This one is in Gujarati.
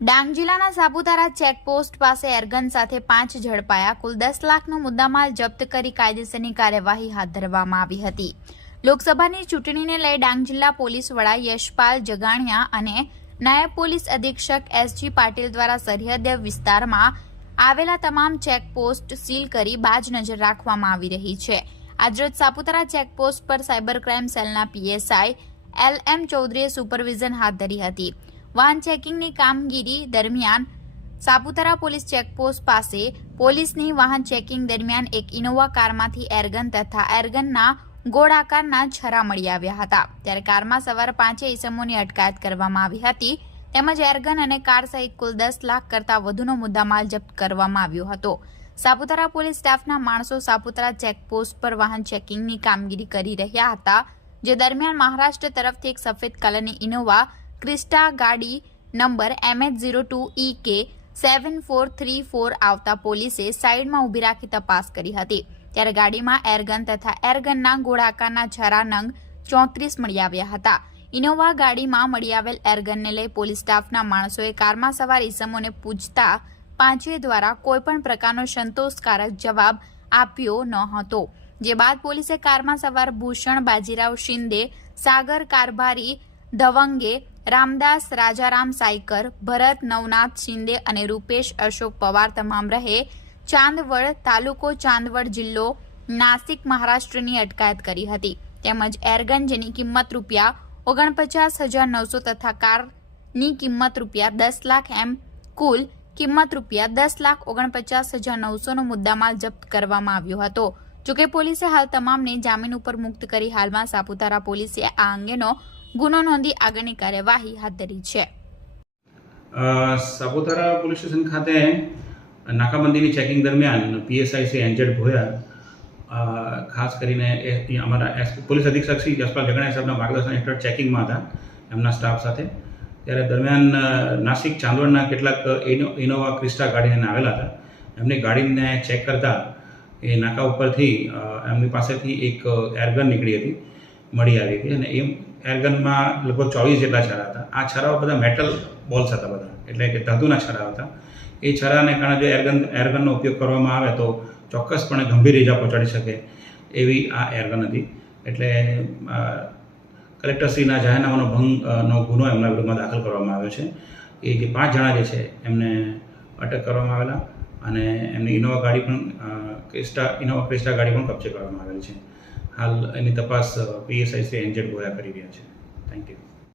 ડાંગ જિલ્લાના સાપુતારા ચેકપોસ્ટ પાસે એરગન સાથે 5 ઝડપાયા. કુલ 10 લાખનો મુદ્દામાલ જપ્ત કરી કાયદેસરની કાર્યવાહી હાથ ધરવામાં આવી હતી. લોકસભાની ચૂંટણીને લઈ ડાંગ જિલ્લા પોલીસ વડા યશપાલ જગાણિયા અને નાયબ પોલીસ અધિક્ષક એસજી પાટીલ દ્વારા સરહદીય વિસ્તારમાં આવેલા તમામ ચેકપોસ્ટ સીલ કરી બાજ નજર રાખવામાં આવી રહી છે. આજરોજ સાપુતારા ચેકપોસ્ટ પર સાયબર ક્રાઇમ સેલના પીએસઆઈ LM ચૌધરીએ સુપરવિઝન હાથ ધરી હતી. વાહન ચેકિંગની કામગીરી દરમિયાન સાપુતારા પોલીસ ચેકપોસ્ટ પાસે પોલીસની વાહન ચેકિંગ દરમિયાન એક ઇનોવા કારમાંથી એરગન તથા એરગનના ગોળ આકારના છરા મળી આવ્યા હતા. ત્યારે કારમાં સવાર 5 ઇસમોની અટકાયત કરવામાં આવી હતી. તેમજ એરગન અને કાર સહિત કુલ 10 લાખ કરતાં વધુનો મુદ્દામાલ જપ્ત કરવામાં આવ્યો હતો. સાપુતારા પોલીસ સ્ટાફના માણસો સાપુતારા ચેકપોસ્ટ પર વાહન ચેકિંગની કામગીરી કરી રહ્યા હતા. જે દરમિયાન મહારાષ્ટ્ર તરફથી એક સફેદ કલરની ઇનોવા ક્રિસ્ટા ગાડી નંબર MH02EK 7434 આવતા પોલીસે સાઈડમાં ઊભી રાખી તપાસ કરી હતી. ત્યારે ગાડીમાં એરગન તથા એરગનના ગોળ આકારના છરા નંગ 34 મળી આવ્યા હતા. ઇનોવા ગાડીમાં મળી આવેલ એરગનને લઈ પોલીસ સ્ટાફના માણસોએ કારમાં સવાર ઇસમોને પૂછતા પાંચે દ્વારા કોઈપણ પ્રકારનો સંતોષકારક જવાબ આપ્યો ન હતો. જે બાદ પોલીસે કારમાં સવાર ભૂષણ બાજીરાવ શિંદે, સાગર કારભારી ધવંગે, રામદાસ રાજારામ સાઈકર, ભરત નવનાથ શિંદે અને રૂપેશ અશોક પવાર તમામ રહે ચાંદવડ, તાલુકો ચાંદવડ, જિલ્લો નાસિક, મહારાષ્ટ્રની અટકાયત કરી હતી. તેમજ એરગન જેની કિંમત ₹49,900 તથા કારની કિંમત ₹10 લાખ એમ કુલ કિંમત ₹10,49,900નો મુદ્દામાલ જપ્ત કરવામાં આવ્યો હતો. જોકે પોલીસે હાલ તમામને જામીન ઉપર મુક્ત કરી હાલમાં સાપુતારા પોલીસે આ અંગેનો ગુનો નોંધી આગળની કાર્યવાહી હાથ ધરી છે. સાપુતારા પોલીસ સ્ટેશન ખાતે નાકાબંધીની ચેકિંગ દરમિયાન પીએસઆઈ શ્રી એનજેડ ભોયા ખાસ કરીને અમારા પોલીસ અધિક્ષક શ્રી યશપાલ જગણાઈ સાહેબના માર્ગદર્શન હેઠળ ચેકિંગમાં હતા એમના સ્ટાફ સાથે. ત્યારે દરમિયાન નાસિક ચાંદવડના કેટલાક ઇનોવા ક્રિસ્ટા ગાડીને આવેલા હતા. એમની ગાડીને ચેક કરતા એ નાકા ઉપરથી એમની પાસેથી એક એરગન નીકળી હતી, મળી આવી હતી. અને એ એરગનમાં લગભગ 24 જેટલા છરા હતા. આ છરાઓ બધા મેટલ બોલ્સ હતા બધા, એટલે કે ધાતુના છરા હતા. એ છરાને કારણે જો એરગનનો ઉપયોગ કરવામાં આવે તો ચોક્કસપણે ગંભીર ઇજા પહોંચાડી શકે એવી આ એરગન હતી. એટલે કલેક્ટરશ્રીના જાહેરનામાનો ભંગનો ગુનો એમના વિરુદ્ધમાં દાખલ કરવામાં આવ્યો છે. એ જે 5 જણા જે છે એમને અટક કરવામાં આવેલા અને એમની ઇનોવા ગાડી પણ ઇનોવા ક્રિસ્ટા ગાડી પણ કબજે કરવામાં આવેલી છે. હાલ એની તપાસ પીએસઆઈ શ્રી એનજેડ ભોયા કરી રહ્યા છે. Thank you.